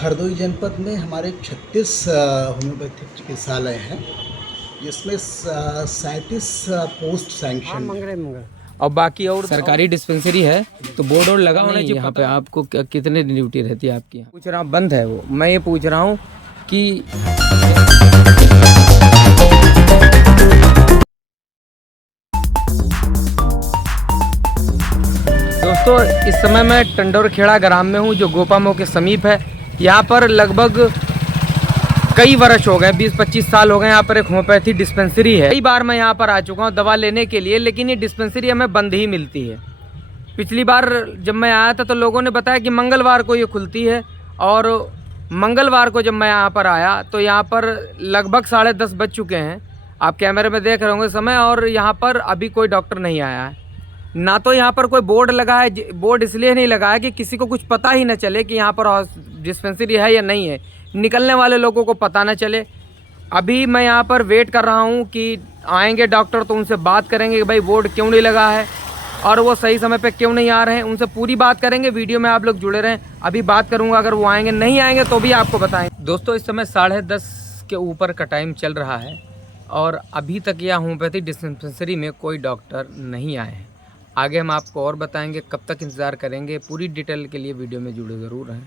हरदोई जनपद में हमारे 36 होम्योपैथिक चिकित्सालय हैं, जिसमें 37 पोस्ट सैंक्शन हैं। और बाकी और सरकारी डिस्पेंसरी है तो बोर्ड और लगा होना चाहिए। यहाँ पे आपको कितने दिन ड्यूटी रहती है आपकी? पूछ रहा हूँ, बंद है वो। मैं ये पूछ रहा हूँ कि दोस्तों, इस समय मैं टंडौरखेड़ा ग्राम में हूँ जो गोपामो के समीप है। यहाँ पर लगभग कई वर्ष हो गए, 20-25 साल हो गए। यहाँ पर एक होम्योपैथी डिस्पेंसरी है। कई बार मैं यहाँ पर आ चुका हूँ दवा लेने के लिए, लेकिन ये डिस्पेंसरी हमें बंद ही मिलती है। पिछली बार जब मैं आया था तो लोगों ने बताया कि मंगलवार को ये खुलती है, और मंगलवार को जब मैं यहाँ पर आया तो यहाँ पर लगभग 10:30 बज चुके हैं। आप कैमरे में देख रहे होंगे समय, और यहाँ पर अभी कोई डॉक्टर नहीं आया है। ना तो यहाँ पर कोई बोर्ड लगा है। बोर्ड इसलिए नहीं लगा है कि किसी को कुछ पता ही ना चले कि यहाँ पर डिस्पेंसरी है या नहीं है, निकलने वाले लोगों को पता ना चले। अभी मैं यहाँ पर वेट कर रहा हूँ कि आएंगे डॉक्टर तो उनसे बात करेंगे कि भाई बोर्ड क्यों नहीं लगा है और वो सही समय पे क्यों नहीं आ रहे हैं। उनसे पूरी बात करेंगे। वीडियो में आप लोग जुड़े रहें। अभी बात करूँगा, अगर वो आएंगे, नहीं आएंगे तो भी आपको बताएंगे। दोस्तों, इस समय 10:30 के ऊपर का टाइम चल रहा है और अभी तक यह होम्योपैथी डिस्पेंसरी में कोई डॉक्टर नहीं आए हैं। आगे हम आपको और बताएंगे, कब तक इंतज़ार करेंगे। पूरी डिटेल के लिए वीडियो में जुड़े ज़रूर रहें।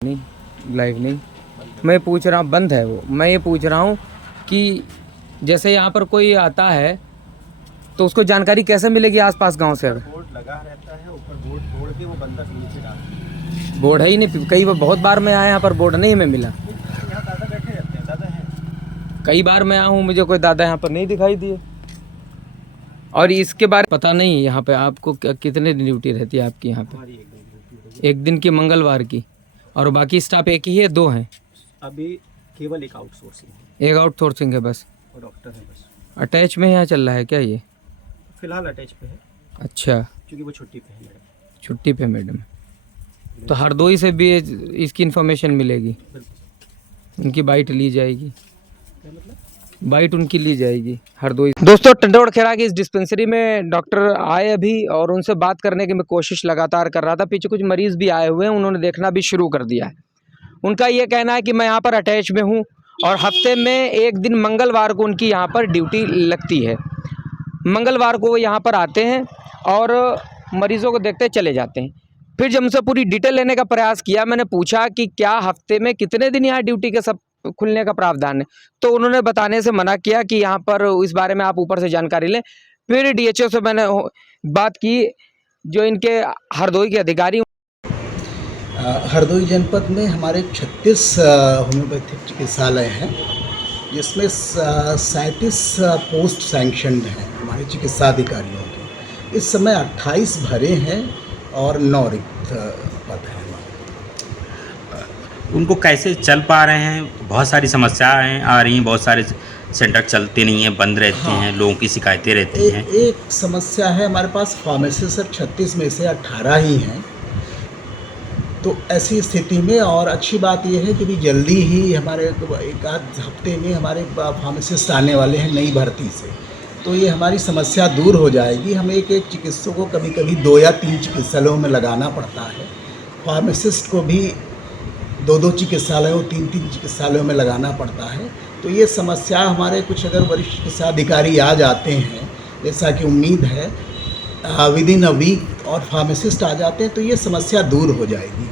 नहीं, लाइव नहीं। मैं पूछ रहा हूँ, बंद है वो। मैं ये पूछ रहा हूँ कि जैसे यहाँ पर कोई आता है तो उसको जानकारी कैसे मिलेगी आसपास गांव से? बोर्ड लगा रहता है ऊपर, बोर्ड के वो बंदा नीचे डालता है। बोर्ड है ही नहीं। कई बार, बहुत बार मैं आया यहाँ पर, बोर्ड नहीं हमें मिला। यहाँ दादा बैठे रहते हैं, दादा हैं। कई बार मैं आया हूँ, मुझे कोई दादा यहाँ पर नहीं दिखाई दिए। और इसके बारे पता नहीं यहाँ पे आपको कितने दिन ड्यूटी रहती है आपकी यहाँ पे? एक दिन की, मंगलवार की। और बाकी स्टाफ एक ही है, दो हैं? अभी केवल एक आउटसोर्सिंग है। एक आउटसोर्सिंग है बस, और डॉक्टर है बस। अटैच में यहाँ चल रहा है क्या ये? फिलहाल अटैच पे है। अच्छा, क्योंकि वो छुट्टी पे है मैडम। छुट्टी पे मैडम। तो हरदोई से भी इसकी इन्फॉर्मेशन मिलेगी, उनकी बाइट ली जाएगी। बाइट उनकी ली जाएगी हरदोई। दोस्तों, टंडौरखेड़ा की इस डिस्पेंसरी में डॉक्टर आए अभी, और उनसे बात करने की मैं कोशिश लगातार कर रहा था। पीछे कुछ मरीज़ भी आए हुए हैं, उन्होंने देखना भी शुरू कर दिया है। उनका ये कहना है कि मैं यहाँ पर अटैच में हूँ और हफ्ते में एक दिन मंगलवार को उनकी यहाँ पर ड्यूटी लगती है। मंगलवार को वो यहाँ पर आते हैं और मरीज़ों को देखते चले जाते हैं। फिर जब उनसे पूरी डिटेल लेने का प्रयास किया, मैंने पूछा कि क्या हफ्ते में कितने दिन यहाँ ड्यूटी के सब खुलने का प्रावधान है, तो उन्होंने बताने से मना किया कि यहाँ पर इस बारे में आप ऊपर से जानकारी लें। फिर डीएचओ से मैंने बात की, जो इनके हरदोई के अधिकारी। हरदोई जनपद में हमारे 36 होम्योपैथिक चिकित्सालय हैं, जिसमें 37 पोस्ट सैंक्शनड हैं हमारे चिकित्सा अधिकारियों के। इस समय 28 भरे हैं और 9 रिक्त पद हैं। उनको कैसे चल पा रहे हैं? बहुत सारी समस्याएं आ रही हैं, बहुत सारे सेंटर चलते नहीं हैं, बंद रहते हैं, लोगों की शिकायतें रहती हैं। एक समस्या है, हमारे पास फार्मेसिस्ट सिर्फ 36 में से 18 ही हैं। तो ऐसी स्थिति में, और अच्छी बात यह है कि भी जल्दी ही हमारे एक आध हफ्ते में हमारे फार्मासिस्ट आने वाले हैं नई भर्ती से, तो ये हमारी समस्या दूर हो जाएगी। हमें एक चिकित्सक को कभी कभी 2 या 3 चिकित्सालयों में लगाना पड़ता है, फार्मासिस्ट को भी 2-2 चिकित्सालयों, 3-3 चिकित्सालयों में लगाना पड़ता है। तो ये समस्या हमारे कुछ अगर वरिष्ठ चिकित्सा अधिकारी आ जाते हैं, जैसा कि उम्मीद है विद इन अ वीक, और फार्मासिस्ट आ जाते हैं, तो ये समस्या दूर हो जाएगी।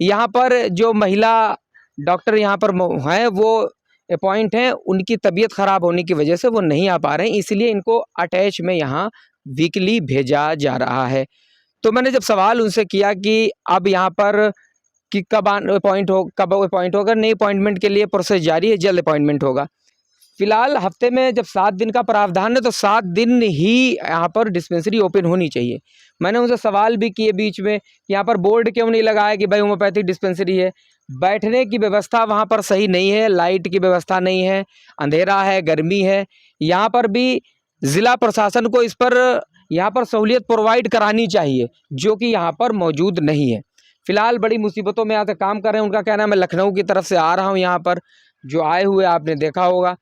यहाँ पर जो महिला डॉक्टर यहाँ पर हैं, वो अपॉइंट हैं, उनकी तबीयत ख़राब होने की वजह से वो नहीं आ पा रहे हैं, इसलिए इनको अटैच में यहाँ वीकली भेजा जा रहा है। तो मैंने जब सवाल उनसे किया कि अब यहाँ पर कि कब अपॉइंट होगा, नहीं, अपॉइंटमेंट के लिए प्रोसेस जारी है, जल्द अपॉइंटमेंट होगा। फिलहाल हफ्ते में जब 7 दिन का प्रावधान है तो 7 दिन ही यहाँ पर डिस्पेंसरी ओपन होनी चाहिए। मैंने उनसे सवाल भी किए बीच में, यहाँ पर बोर्ड क्यों नहीं लगाया कि भाई होम्योपैथिक डिस्पेंसरी है। बैठने की व्यवस्था वहाँ पर सही नहीं है, लाइट की व्यवस्था नहीं है, अंधेरा है, गर्मी है। यहाँ पर भी ज़िला प्रशासन को इस पर यहाँ पर सहूलियत प्रोवाइड करानी चाहिए, जो कि यहाँ पर मौजूद नहीं है। फिलहाल बड़ी मुसीबतों में यहाँ से काम कर रहे हैं। उनका कहना है मैं लखनऊ की तरफ से आ रहा हूँ, यहाँ पर जो आए हुए आपने देखा होगा,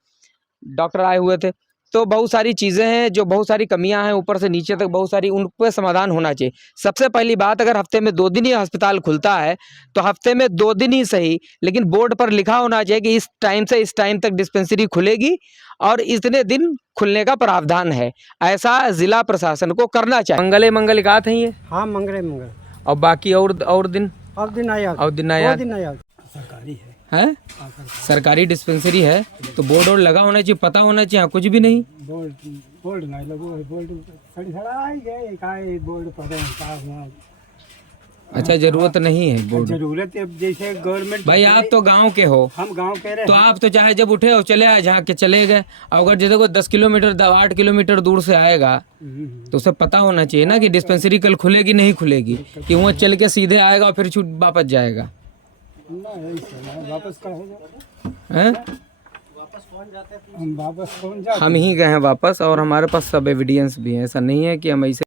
डॉक्टर आए हुए थे, तो बहुत सारी चीज़ें हैं जो बहुत सारी कमियां हैं ऊपर से नीचे तक बहुत सारी, उन पर समाधान होना चाहिए। सबसे पहली बात, अगर हफ्ते में 2 दिन ही अस्पताल खुलता है तो हफ्ते में 2 दिन ही सही, लेकिन बोर्ड पर लिखा होना चाहिए कि इस टाइम से इस टाइम तक डिस्पेंसरी खुलेगी और इतने दिन खुलने का प्रावधान है। ऐसा जिला प्रशासन को करना चाहिए। मंगले मंगल एकात है ये, हाँ मंगल मंगल और बाकी और दिन अब दिन आया और दिन आया दिन आया सरकारी है है, सरकारी डिस्पेंसरी है तो बोर्ड और लगा होना चाहिए, पता होना चाहिए। कुछ भी नहीं, बोर्ड बोर्ड नहीं लगो है, बोर्ड सड़ी सड़ा आई गए काय बोर्ड पर का हुआ। अच्छा जरूरत नहीं है बोर्ड। जरूरत है, जैसे गवर्नमेंट भाई आप तो गांव के हो, हम गांव के रहे तो आप तो चाहे जब उठे हो चले आए, जहाँ के चले गए। अगर जैसे कोई 10 किलोमीटर 8 किलोमीटर दूर से आएगा तो उसे पता होना चाहिए ना कि डिस्पेंसरी कल खुलेगी नहीं खुलेगी, कि वहाँ चल के सीधे आएगा और फिर छूट वापस जाएगा। वापस का हैं? हम वापस कौन जाते हम ही गए हैं वापस, और हमारे पास सब एविडेंस भी है। ऐसा नहीं है कि हम ऐसे